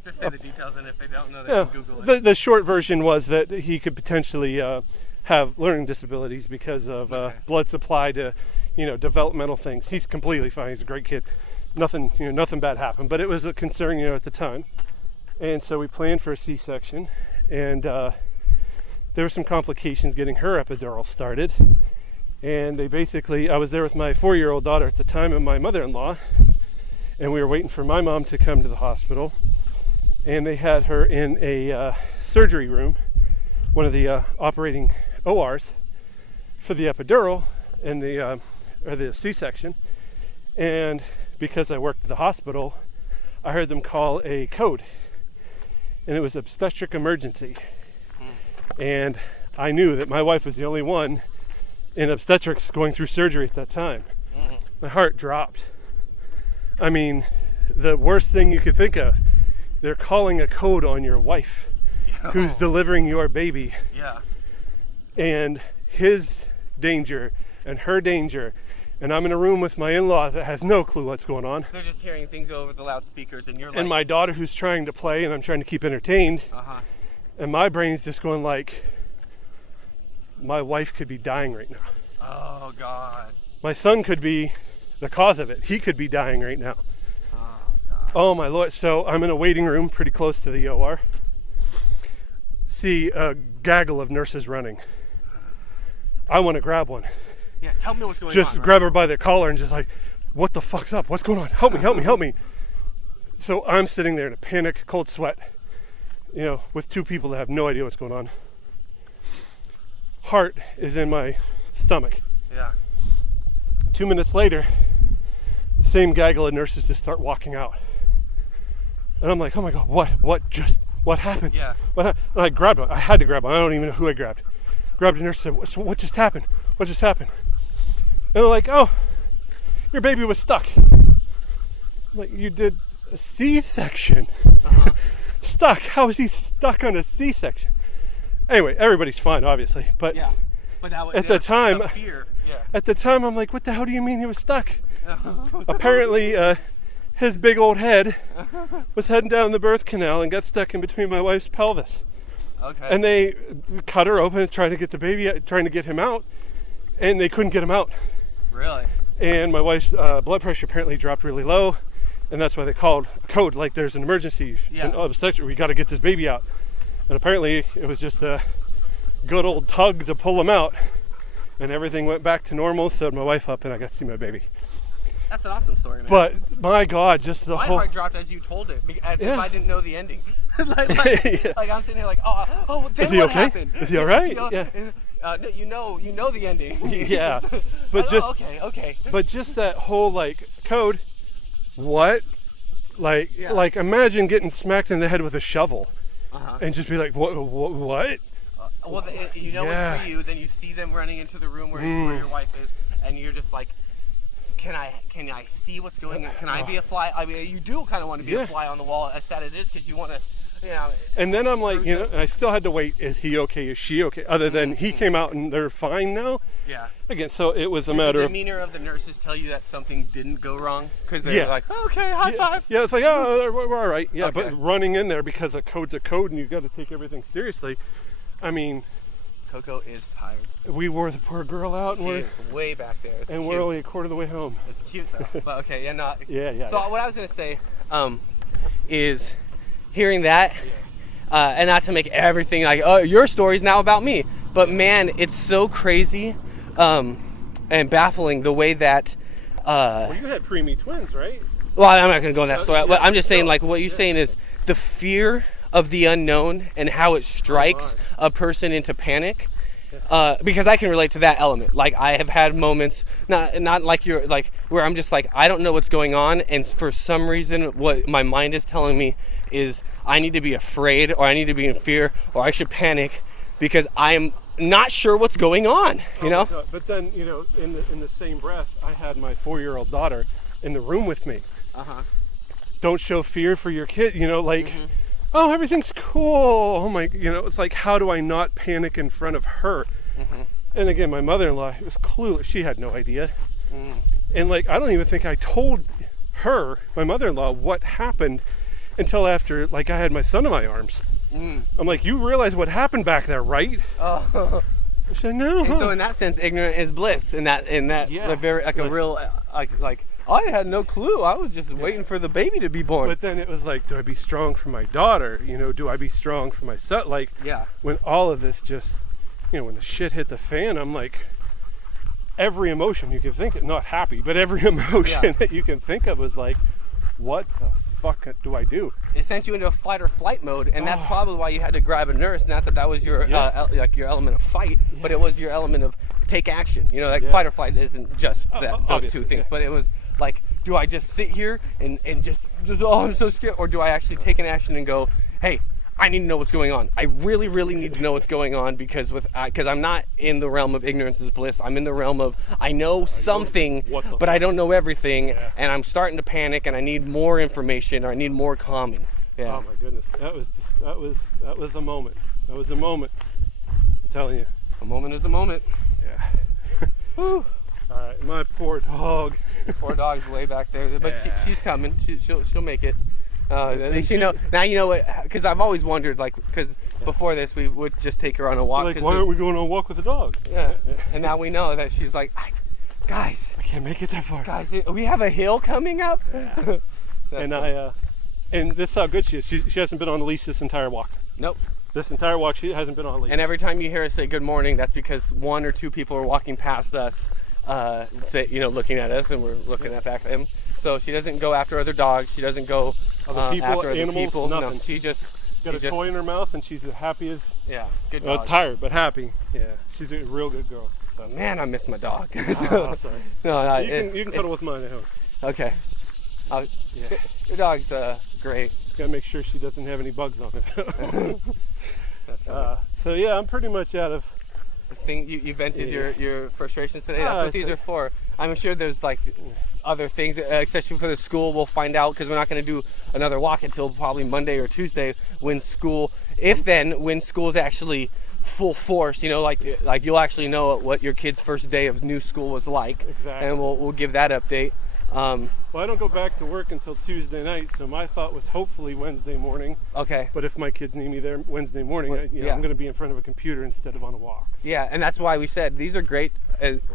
just say the details, and if they don't know, they can Google it. The short version was that he could potentially have learning disabilities because of blood supply to developmental things. He's completely fine. He's a great kid. Nothing bad happened, but it was a concern at the time. And so we planned for a C-section, and there were some complications getting her epidural started. And I was there with my 4-year-old daughter at the time and my mother-in-law, and we were waiting for my mom to come to the hospital, and they had her in a surgery room, one of the operating ORs for the epidural and the C-section. And because I worked at the hospital, I heard them call a code, and it was obstetric emergency. And I knew that my wife was the only one in obstetrics going through surgery at that time. My heart dropped. I mean, the worst thing you could think of, they're calling a code on your wife who's delivering your baby. Yeah. And his danger and her danger, and I'm in a room with my in-law that has no clue what's going on. They're just hearing things over the loudspeakers, and you're like... And my daughter who's trying to play, and I'm trying to keep entertained. And my brain's just going like, my wife could be dying right now. Oh, God. My son could be the cause of it. He could be dying right now. Oh, God. Oh, my Lord. So I'm in a waiting room pretty close to the OR. See a gaggle of nurses running. I want to grab one. Yeah, tell me what's going on. Just grab her by the collar and just like, what the fuck's up? What's going on? Help me, help me, help me. So I'm sitting there in a panic, cold sweat, you know, with two people that have no idea what's going on. Heart is in my stomach. Yeah. 2 minutes later, the same gaggle of nurses just start walking out. And I'm like, oh my God, what happened? Yeah. And I grabbed one. I had to grab one. I don't even know who I grabbed. Grabbed a nurse and said, what just happened? What just happened? And they're like, oh, your baby was stuck. I'm like, you did a C-section. Stuck? How is he stuck on a C-section? Anyway, everybody's fine, obviously. But yeah. But that was, at the time, fear. Yeah. At the time, I'm like, what the hell do you mean he was stuck? Apparently, his big old head was heading down the birth canal and got stuck in between my wife's pelvis. Okay. And they cut her open and trying to get the baby, trying to get him out, and they couldn't get him out. Really? And my wife's blood pressure apparently dropped really low, and that's why they called a code, like there's an emergency. Yeah. Obstetric, we got to get this baby out. And apparently it was just a good old tug to pull him out, and everything went back to normal. Sewed my wife up, and I got to see my baby. That's an awesome story, man. But my God, just the my whole... heart dropped as you told it, as if I didn't know the ending. like I'm sitting here like, oh, then is he what okay? happened? Is he all right? No, you know the ending. Yeah, but just okay. But just that whole like code, what? Like imagine getting smacked in the head with a shovel, and just be like, what? Well, you know it's for you. Then you see them running into the room where your wife is, and you're just like, can I see what's going on? Can I be a fly? I mean, you do kind of want to be a fly on the wall, as sad it is, because you want to, you know. And then I'm like, I still had to wait. Is he okay? Is she okay? Other than he came out and they're fine now. Yeah. Again, so it was a matter of... the demeanor of the nurses tell you that something didn't go wrong? Because they're like, okay, high five. Yeah, it's like, we're all right. Yeah, okay. But running in there because a code's a code and you've got to take everything seriously. I mean... Coco is tired. We wore the poor girl out. She is way back there. It's and cute. we're only a quarter of the way home. It's cute though. But okay, yeah. So what I was going to say is hearing that, and not to make everything like, oh, your story's now about me. But man, it's so crazy and baffling the way that... well, you had preemie twins, right? Well, I'm not going to go in that story. But I'm just saying, like, what you're saying is the fear of the unknown and how it strikes a person into panic, because I can relate to that element. Like, I have had moments, not like you're like, where I'm just like, I don't know what's going on, and for some reason what my mind is telling me is I need to be afraid, or I need to be in fear, or I should panic because I'm not sure what's going on, you know. But then, you know, in the same breath, I had my 4-year-old daughter in the room with me. Don't show fear for your kid, you know, like oh, everything's cool. Oh my, you know, it's like, how do I not panic in front of her? And again, my mother-in-law was clueless. She had no idea. And like, I don't even think I told her, my mother-in-law, what happened until after, like, I had my son in my arms. I'm like, you realize what happened back there, right? She said, no. And so in that sense, ignorant is bliss. In that, very, like, a real, like, I had no clue. I was just waiting for the baby to be born. But then it was like, do I be strong for my daughter? You know, do I be strong for my son? Like, when all of this just, you know, when the shit hit the fan, I'm like, every emotion you can think of, not happy, but every emotion that you can think of was like, what the fuck do I do? It sent you into a fight or flight mode, and that's probably why you had to grab a nurse. Not that was your like your element of fight, but it was your element of take action. You know, like fight or flight isn't just those two things, but it was like, do I just sit here and just oh, I'm so scared, or do I actually take an action and go, hey, I need to know what's going on. I really, really need to know what's going on because I'm not in the realm of ignorance is bliss. I'm in the realm of I know something, but I don't know everything, and I'm starting to panic, and I need more information, or I need more calming. Yeah. Oh my goodness, that was a moment. That was a moment. I'm telling you, a moment is a moment. Yeah. Whew. All right, my poor dog. Poor dog's way back there, but she's coming. She'll make it. At least you know. Now you know what, because I've always wondered, like, because before this we would just take her on a walk. Like, why aren't we going on a walk with the dog? Yeah. And now we know that she's like, guys, I can't make it that far. Guys, we have a hill coming up. Yeah. And this is how good she is. She hasn't been on a leash this entire walk. Nope. This entire walk she hasn't been on a leash. And every time you hear us say good morning, that's because one or two people are walking past us, looking at us, and we're looking at back at them. So she doesn't go after other dogs. She doesn't go other people, after other animals, people. nothing. No, she just got a toy in her mouth, and she's as happy as good dog. Tired but happy. Yeah, she's a real good girl. So. Man, I miss my dog. Oh, sorry. No, you can cuddle with mine at home. Okay. Your dog's great. Gotta make sure she doesn't have any bugs on it. So yeah, I'm pretty much out of. You vented your frustrations today. That's what these are for. I'm sure there's like other things, especially for the school. We'll find out because we're not going to do another walk until probably Monday or Tuesday when school's actually full force. You know, like you'll actually know what your kid's first day of new school was like. Exactly. And we'll give that update. Well, I don't go back to work until Tuesday night, so my thought was hopefully Wednesday morning. Okay. But if my kids need me there Wednesday morning, I'm going to be in front of a computer instead of on a walk. Yeah, and that's why we said these are great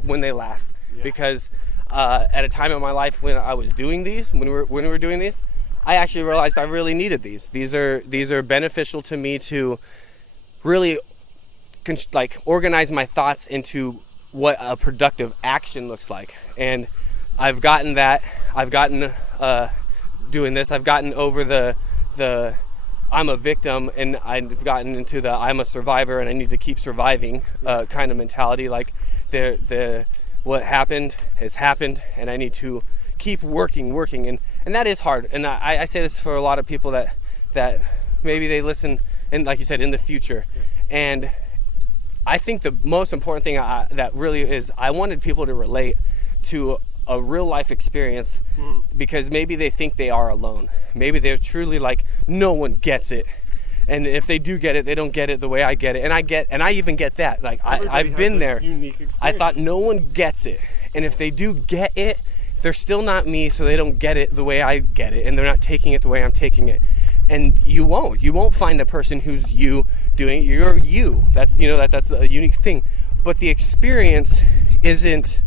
when they last, because at a time in my life when I was doing these, when we were doing these, I actually realized I really needed these. These are beneficial to me to really organize my thoughts into what a productive action looks like. And I've gotten doing this. I've gotten over the I'm a victim, and I've gotten into the I'm a survivor and I need to keep surviving kind of mentality. Like what happened has happened, and I need to keep working, and that is hard. And I say this for a lot of people that maybe they listen, and like you said, in the future. And I think the most important thing that really is I wanted people to relate to a real life experience, because maybe they think they are alone. Maybe they're truly like, no one gets it. And if they do get it, they don't get it the way I get it. And I even get that. Like I've been there. I thought no one gets it. And if they do get it, they're still not me, so they don't get it the way I get it. And they're not taking it the way I'm taking it. And you won't find a person who's you doing it. You're you. That's a unique thing. But the experience isn't,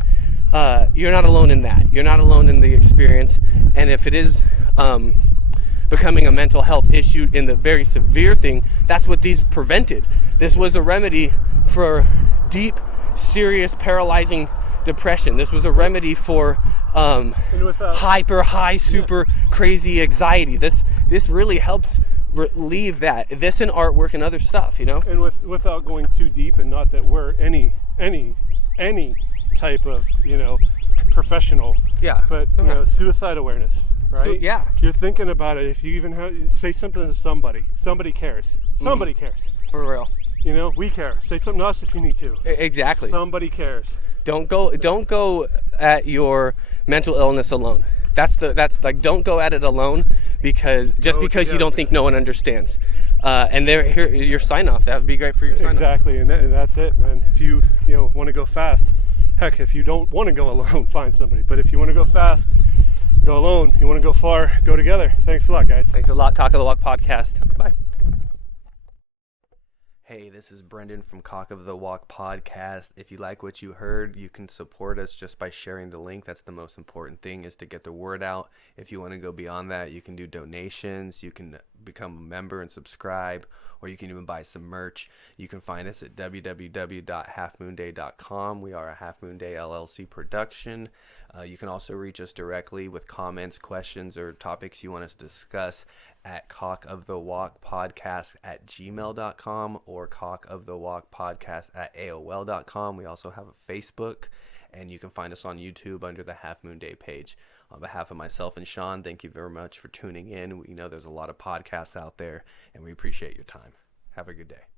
you're not alone in that. You're not alone in the experience. And if it is becoming a mental health issue in the very severe thing, that's what these prevented. This was a remedy for deep, serious, paralyzing depression. This was a remedy for super crazy anxiety. This really helps relieve that. This and artwork and other stuff, you know? And without going too deep, and not that we're any type of, professional. Yeah. But, suicide awareness, right? So, yeah. If you're thinking about it, if you even say something to somebody cares. Somebody cares. For real. We care. Say something to us if you need to. Exactly. Somebody cares. Don't go at your mental illness alone. That's like, don't go at it alone because you don't think no one understands. And here your sign off. That would be great for your sign off. Exactly, and that's it, man. If you want to go fast, heck, if you don't want to go alone, find somebody. But if you want to go fast, go alone. You want to go far, go together. Thanks a lot, guys. Thanks a lot, Cock of the Walk Podcast. Bye. Hey, this is Brendan from Cock of the Walk Podcast. If you like what you heard, you can support us just by sharing the link. That's the most important thing, is to get the word out. If you want to go beyond that, you can do donations, you can become a member and subscribe, or you can even buy some merch. You can find us at www.halfmoonday.com. We are a Half Moon Day LLC production. You can also reach us directly with comments, questions, or topics you want us to discuss at CockoftheWalkPodcast@gmail.com or CockoftheWalkPodcast@AOL.com. We also have a Facebook, and you can find us on YouTube under the Half Moon Day page. On behalf of myself and Shaun, thank you very much for tuning in. We know there's a lot of podcasts out there, and we appreciate your time. Have a good day.